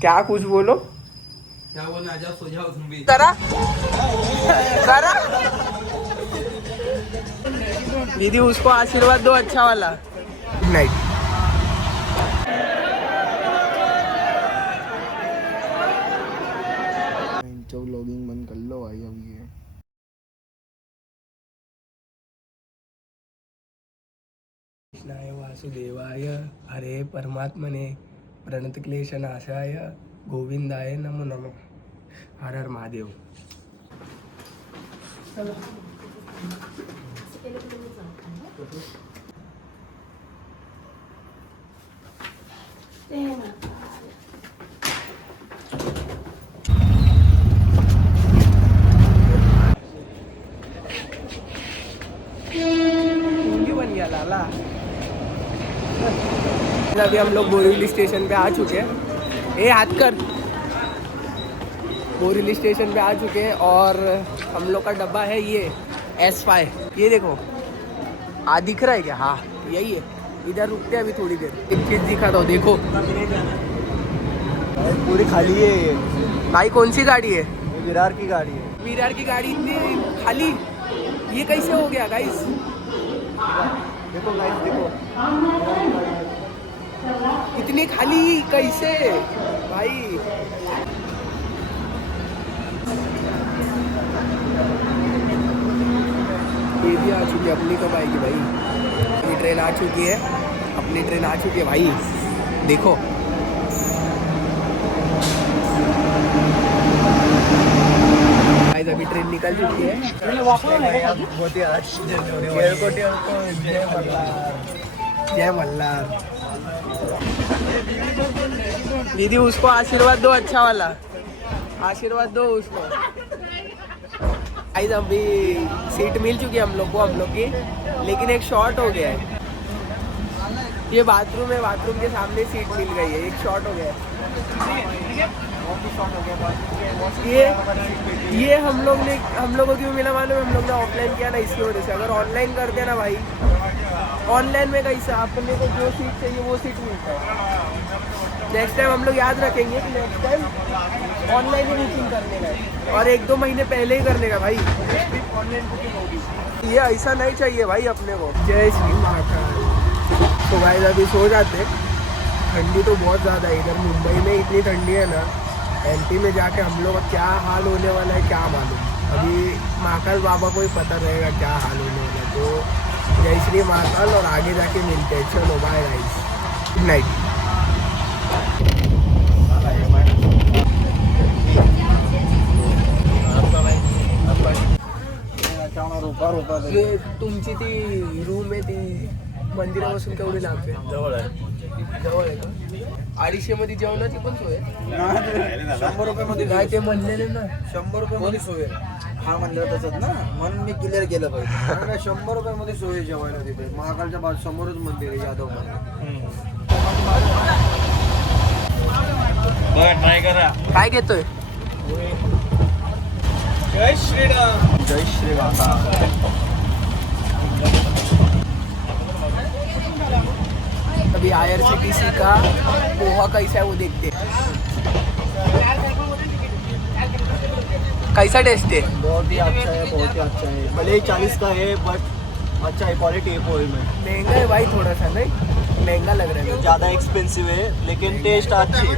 क्या कुछ बोलो, क्या बोलना, आजा सो जाओ तुम भी। करा करा दीदी, उसको आशीर्वाद दो अच्छा वाला। Good night. व्लॉगिंग बंद कर लो भाई अब ये। कृष्णाय वासुदेवाय हरे परमात्मने प्रणत क्लेश नाशाय गोविंदाय नमो नमः। हर हर महादेव। बन गया लाला। अभी हम लोग बोरीवली स्टेशन पे आ चुके हैं। ए हाथ कर। बोरीवली स्टेशन पे आ चुके हैं और हम लोग का डब्बा है ये S5। ये देखो दिख रहा है क्या? हाँ यही है। इधर रुकते हैं अभी थोड़ी देर। एक चीज दिखा दो, देखो पूरी खाली है ये। भाई कौन सी गाड़ी है? विरार की गाड़ी है। विरार की गाड़ी इतनी खाली, ये कैसे हो गया गाइस? देखो गाइस देखो, इतनी खाली कैसे भाई? ये भी आ चुकी है, अपनी कब आएगी भाई? अपनी ट्रेन आ चुकी है, अपनी ट्रेन आ चुकी है भाई। देखो गाइस, अभी ट्रेन निकल चुकी है। बहुत ही एयरपोर्ट जय मल्हार। दीदी, उसको आशीर्वाद दो अच्छा वाला, आशीर्वाद दो उसको। गाइस अभी सीट मिल चुकी है हम लोग को, हम लोग की, लेकिन एक शॉर्ट हो गया है। ये बाथरूम है, बाथरूम के सामने सीट मिल गई है, एक शॉर्ट हो गया है। ये हम लोगों की मिला मालूम है, हम लोग ने ऑफलाइन किया ना इसकी वजह से। अगर ऑनलाइन करते ना भाई, ऑनलाइन में कैसा अपने को जो सीट चाहिए वो सीट मिलता है। नेक्स्ट टाइम हम लोग याद रखेंगे कि नेक्स्ट टाइम ऑनलाइन ही बुकिंग करने का, और 1-2 महीने पहले ही करने का भाई। ऑनलाइन बुकिंग होगी, ये ऐसा नहीं चाहिए भाई अपने को। जय श्री महाकाल। तो भाई अभी सो जाते। ठंडी तो बहुत ज़्यादा है इधर, मुंबई में इतनी ठंडी है ना। MP में जाके हम लोग का क्या हाल होने वाला है क्या मालूम। अभी महाकाल बाबा को ही पता रहेगा क्या हाल होने वाला है। तो जय श्री महाकाल, और आगे जाके मिलते हैं। चलो बाय गाइस, गुड नाइट। तुमची ती रूम आहे ती मंदिरापासून केवढी लांब आहे? जवळ आहे. जवळ आहे का? 250 मध्ये जेवणाची पण सोय आहे? 100 रुपये मध्ये काय ते म्हणलेले ना, 100 रुपये मध्ये सोय आहे. हा म्हणलं तसंच ना, म्हणून मी क्लिअर केलं पाहिजे. 100 रुपये मध्ये सोय आहे जेवायला तिथे. महाकालच्या बाजू समोरच मंदिर आहे यादव ट्राय करा. काय घेतोय? जय श्रीराम. जय श्रीराम. अभी IRCTC का पोहा कैसा है वो देखते हैं। कैसा टेस्ट है? बहुत ही अच्छा है, बहुत ही अच्छा है. भले ही 40 का है बट अच्छा है, क्वालिटी है पोहे में. महंगा है भाई थोड़ा सा, नहीं महंगा लग रहा है। ज़्यादा एक्सपेंसिव है लेकिन टेस्ट अच्छी है.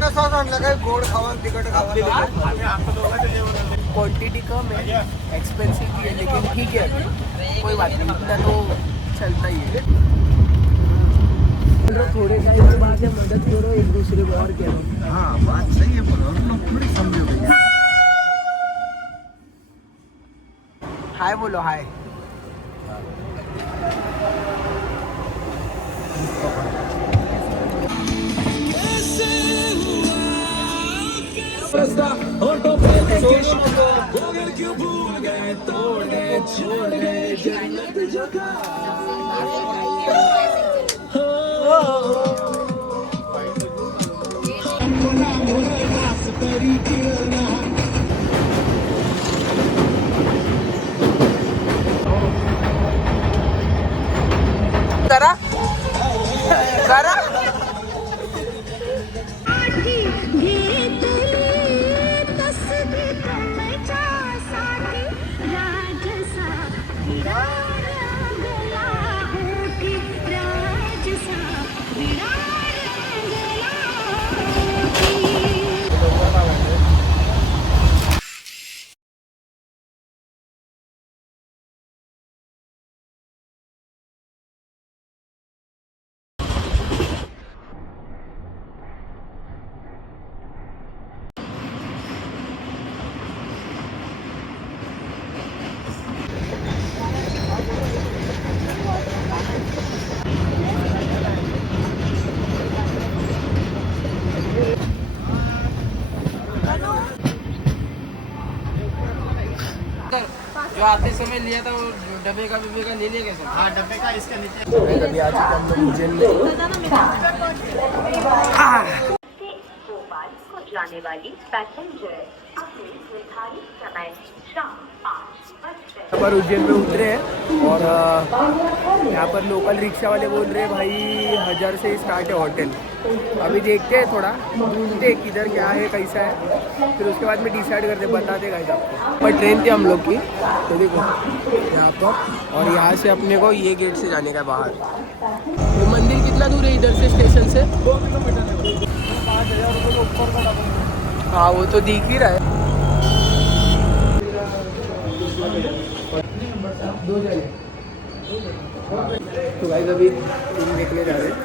क्वांटिटी कम है, एक्सपेंसिव भी है, लेकिन ठीक है, कोई बात नहीं, इतना तो चलता ही है। थोड़े टाइम के बाद मदद करो एक दूसरे को, और क्या? हाँ बात सही है, पर हम लोग थोड़ी समझो भैया. हाय बोलो, हाय। करा करा जो आते समय लिया था वो डब्बे का ले लिया कैसे? हाँ डब्बे का इसके नीचे। अभी आज हम लोग उज्जैन में भोपाल को जाने वाली पैसेंजर अपने निर्धारित समय शाम 5 यहाँ पर उज्जैन में उतरे हैं और यहाँ पर लोकल रिक्शा वाले बोल रहे हैं भाई 1000 से स्टार्ट है होटल। अभी देखते हैं, थोड़ा ढूंढते हैं किधर क्या है कैसा है, फिर उसके बाद में डिसाइड करते बताते गाइस आपको। पर ट्रेन थी हम लोग की, तो देखो यहाँ पर, और यहाँ से अपने को ये गेट से जाने का बाहर। वो मंदिर कितना दूर है इधर से स्टेशन से? 2 किलोमीटर। हाँ वो तो दिख ही रहा है। 2 जने तो गाइस अभी रूम देखने जा रहे हैं।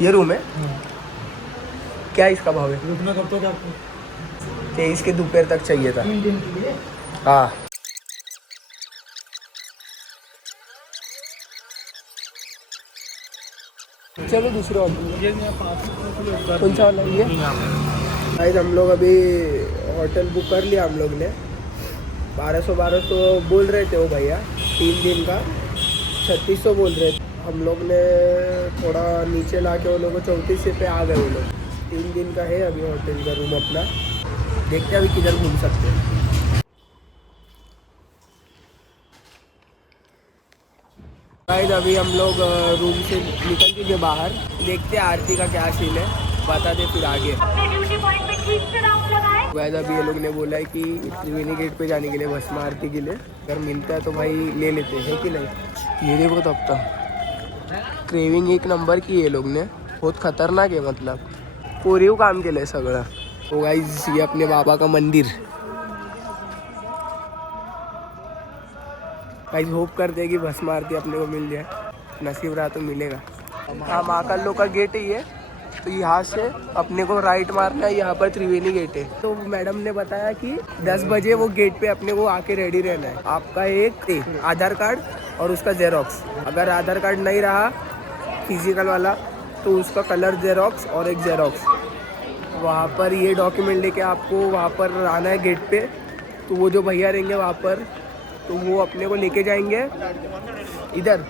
ये रूम है क्या? इसका भाव है? रुकना कब तक आपको? 23 के दोपहर तक चाहिए था। 3 दिन के लिए? हाँ। चलो दूसरे कौन सा वाला ये? गाइस हम लोग अभी होटल बुक कर लिया हम लोग ने। 1200 बोल रहे थे वो भैया, 3 दिन का 3600 बोल रहे थे। हम लोग ने थोड़ा नीचे ला के वो लोग 3400 पे आ गए वो लोग। 3 दिन का है अभी होटल का रूम अपना। देखते हैं अभी किधर घूम सकते हैं। गाइस अभी हम लोग रूम से निकल चुके बाहर। देखते हैं आरती का क्या सीन है, बता दे फिर आगे। गाइस अभी ये लोग ने बोला है कि त्रिवेणी गेट पे जाने के लिए भस्म आरती के लिए अगर मिलता है तो भाई ले लेते हैं कि नहीं। ये देखो तब तक क्रेविंग 1 नंबर की ये लोग ने, बहुत खतरनाक है मतलब कोरीव काम केलं सगळं। तो गाइस ये अपने बाबा का मंदिर। गाइस होप करते हैं कि भस्म आरती अपने को मिल जाए, नसीब रहा तो मिलेगा। हाँ महाकाल लोक का गेट है ये, तो यहाँ से अपने को राइट मारना है। यहाँ पर त्रिवेणी गेट है। तो मैडम ने बताया कि 10 बजे वो गेट पे अपने को आके रेडी रहना है। आपका एक आधार कार्ड और उसका जेरोक्स, अगर आधार कार्ड नहीं रहा फिजिकल वाला तो उसका कलर जेरोक्स और एक जेरोक्स। वहाँ पर ये डॉक्यूमेंट लेके आपको वहाँ पर आना है गेट पे। तो वो जो भैया रहेंगे वहाँ पर, तो वो अपने को लेके जाएंगे इधर,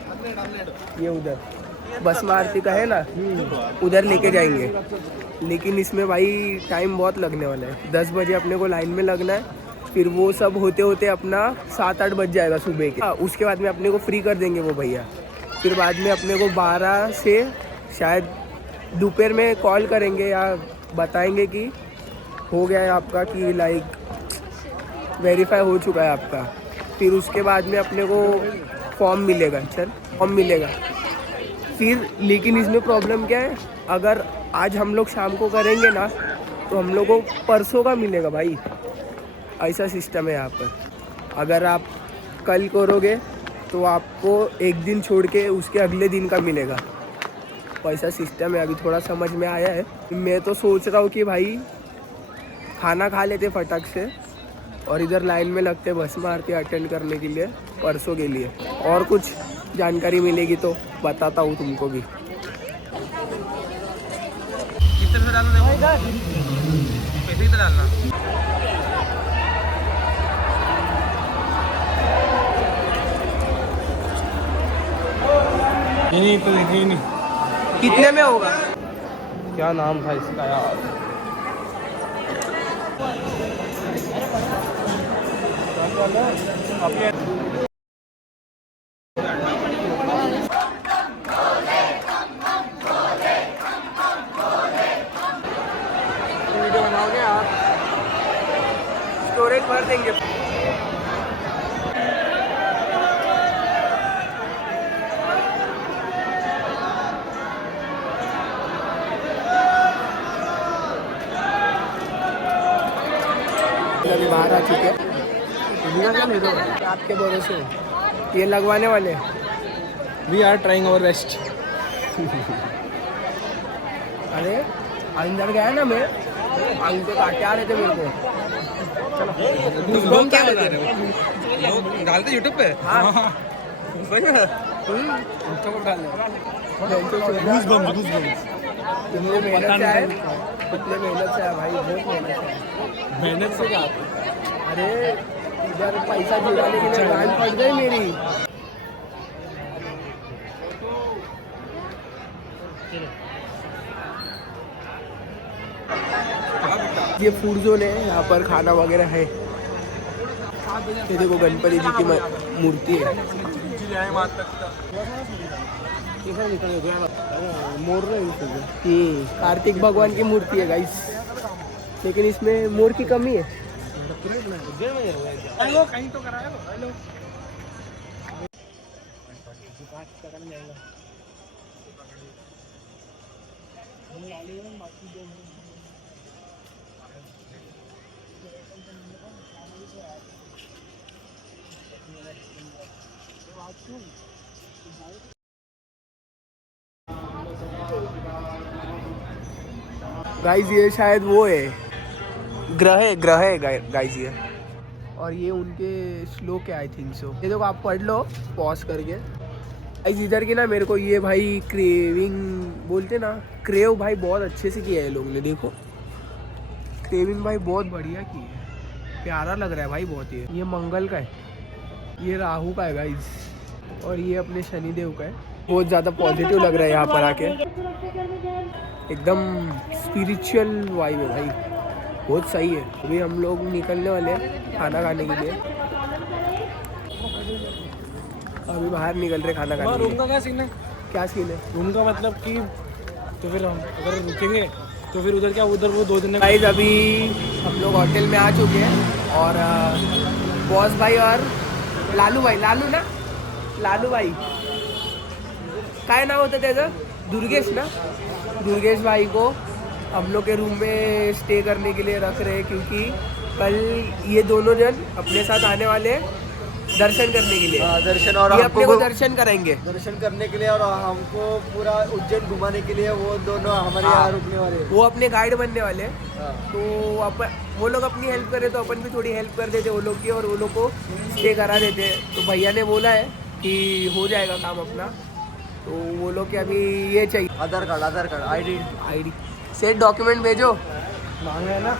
ये उधर भस्म आरती का है ना, उधर लेके जाएंगे। लेकिन इसमें भाई टाइम बहुत लगने वाला है। 10 बजे अपने को लाइन में लगना है, फिर वो सब होते होते अपना 7-8 बज जाएगा सुबह के। उसके बाद में अपने को फ्री कर देंगे वो भैया। फिर बाद में अपने को 12 से शायद दोपहर में कॉल करेंगे या बताएंगे कि हो गया है आपका, कि लाइक वेरीफाई हो चुका है आपका। फिर उसके बाद में अपने को फॉर्म मिलेगा, फॉर्म मिलेगा फिर। लेकिन इसमें प्रॉब्लम क्या है, अगर आज हम लोग शाम को करेंगे ना तो हम लोग को परसों का मिलेगा भाई। ऐसा सिस्टम है यहाँ पर। अगर आप कल करोगे तो आपको एक दिन छोड़ के उसके अगले दिन का मिलेगा। ऐसा सिस्टम है। अभी थोड़ा समझ में आया है। मैं तो सोच रहा हूँ कि भाई खाना खा लेते फटक से और इधर लाइन में लगते भस्म आरती अटेंड करने के लिए परसों के लिए। और कुछ जानकारी मिलेगी तो बताता हूँ तुमको भी। कितने से डालना देखो, पैसे कितना डालना? नहीं तो नहीं। कितने में होगा? क्या नाम था इसका यार? वीडियो बनाओगे आप? स्टोरेज भर देंगे। अभी बाहर आ चुके हैं। आपके भरोसे ये लगवाने वाले। We are trying our best. अरे अंदर गया ना मैं, अंक काटे आ रहे थे मेरे को। क्या बता रहे हो? डालते यूट्यूब पे? हाँ कितने मेहनत से आए, कितने मेहनत से आए भाई, बहुत मेहनत से। मेहनत से क्या? अरे इधर पैसा जुटाने के लिए गान फट गई मेरी। ये फूड जोन है, यहाँ पर खाना वगैरह है। ये देखो गणपति जी की मूर्ति है। मोर कार्तिक भगवान की मूर्ति है गाइस, लेकिन इसमें मोर की कमी है। गाइस ये शायद वो है ग्रह है गाइस ये, और ये उनके श्लोक है आई थिंक सो। ये देखो आप पढ़ लो पॉज करके। गाइस इधर की ना मेरे को ये भाई क्रेविंग बोलते ना, क्रेव भाई बहुत अच्छे से किया है लोग ने। देखो क्रेविंग भाई बहुत बढ़िया की है, प्यारा लग रहा है भाई बहुत। ये मंगल का है, ये राहु का है गाइस, और ये अपने शनिदेव का है। बहुत ज़्यादा पॉजिटिव लग रहा है यहाँ पर आके, एकदम स्पिरिचुअल वाइब है भाई, बहुत सही है। अभी हम लोग निकलने वाले हैं खाना खाने के लिए, अभी बाहर निकल रहे खाना खाने के लिए। रूम का क्या सीन है? क्या सीन है रूम का मतलब कि तो फिर हम अगर रुकेंगे तो फिर उधर क्या, उधर वो 2 दिन गाइस अभी हम लोग होटल में आ चुके हैं, और बॉस भाई और लालू भाई, लालू भाई काय नाव होतं त्याचं, दुर्गेश ना, दुर्गेश भाई को हम लोग के रूम में स्टे करने के लिए रख रहे हैं, क्योंकि कल ये दोनों जन अपने साथ आने वाले हैं दर्शन करने के लिए। दर्शन, और ये अपने को दर्शन कराएंगे, दर्शन करने के लिए, और हमको पूरा उज्जैन घुमाने के लिए वो दोनों हमारे यहाँ रुकने वाले हैं। वो अपने गाइड बनने वाले हैं। तो वो लोग अपनी हेल्प करे तो अपन भी थोड़ी हेल्प कर देते वो लोग की, और वो लोग को स्टे करा देते हैं। तो भैया ने बोला है कि हो जाएगा काम अपना, तो वो लोग के अभी ये चाहिए आधार कार्ड आईडी सेट डॉक्यूमेंट भेजो मांगे है ना।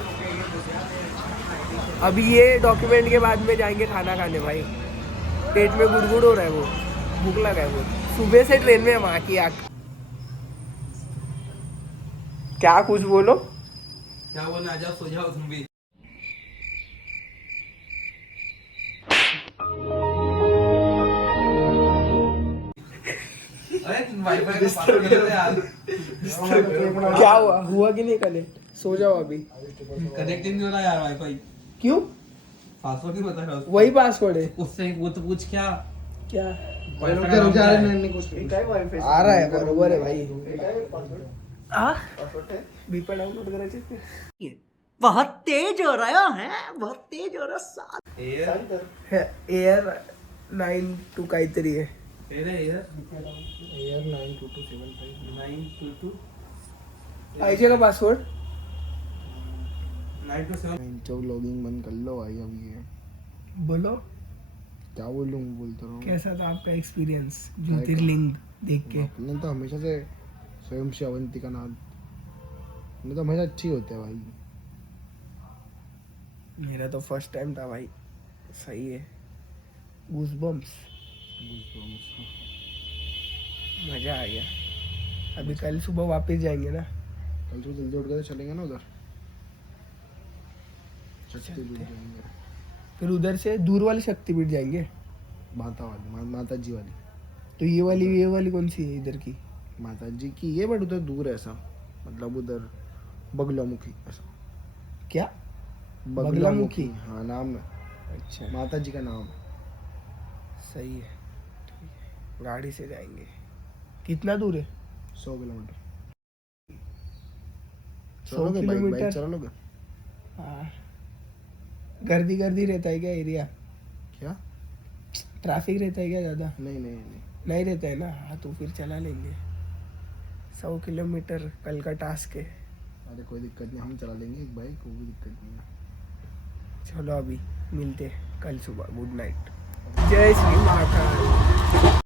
अभी ये डॉक्यूमेंट के बाद में जाएंगे खाना खाने। भाई पेट में गुड़गुड़ हो रहा है, वो भूख लगा है, वो सुबह से ट्रेन में वहाँ की आग। क्या कुछ बोलो, क्या बोलना, आजा सो जाओ तुम भी। क्या हुआ कि नहीं कनेक्ट? सो जाओ अभी। कनेक्ट नहीं हो रहा यार वाईफाई। क्यों? पासवर्ड नहीं बता रहा, वही पासवर्ड है उससे वो तो पूछ क्या क्या? आ रहा है, बरोबर है भाई। बीपा डाउनलोड करायचे ते बहुत तेज हो रहा है, बहुत तेज हो रहा है। एयर 92 काहीतरी आहे। एयर 92275 पाहिजे का पासवर्ड? 927 लॉगिंग बंद कर लो भाई अभी। ये बोलो क्या बोलूँ, बोलता रहो। कैसा था आपका एक्सपीरियंस ज्योतिर्लिंग देख के? अपने तो हमेशा से स्वयं से अवंती का नाम, अपने तो हमेशा अच्छी होते हैं भाई। मेरा तो फर्स्ट टाइम था भाई, सही है। गूज़बम्प्स, मजा आ गया। अभी कल सुबह वापस जाएंगे ना, कल तो जल्दी उठ कर चलेंगे ना उधर, शक्तिपीठ जाएंगे। फिर उधर से दूर वाली शक्तिपीठ जाएंगे, माता जी वाली। तो ये वाली कौन सी है इधर की? माता जी की ये, बट उधर दूर है ऐसा, मतलब उधर बगलामुखी ऐसा। क्या बगलामुखी? हाँ नाम है, अच्छा माता जी का नाम है। सही है, ठीक है। गाड़ी से जाएंगे। कितना दूर है? 100 किलोमीटर। 100 किलोमीटर चलोगे? हाँ। गर्दी रहता है क्या एरिया? क्या ट्रैफिक रहता है क्या ज़्यादा? नहीं रहता है ना। हाँ तो फिर चला लेंगे। 100 किलोमीटर कल का टास्क है। अरे कोई दिक्कत नहीं, हम चला लेंगे एक बाइक, कोई दिक्कत नहीं है। चलो अभी मिलते हैं कल सुबह। गुड नाइट, जय श्री महाकाल।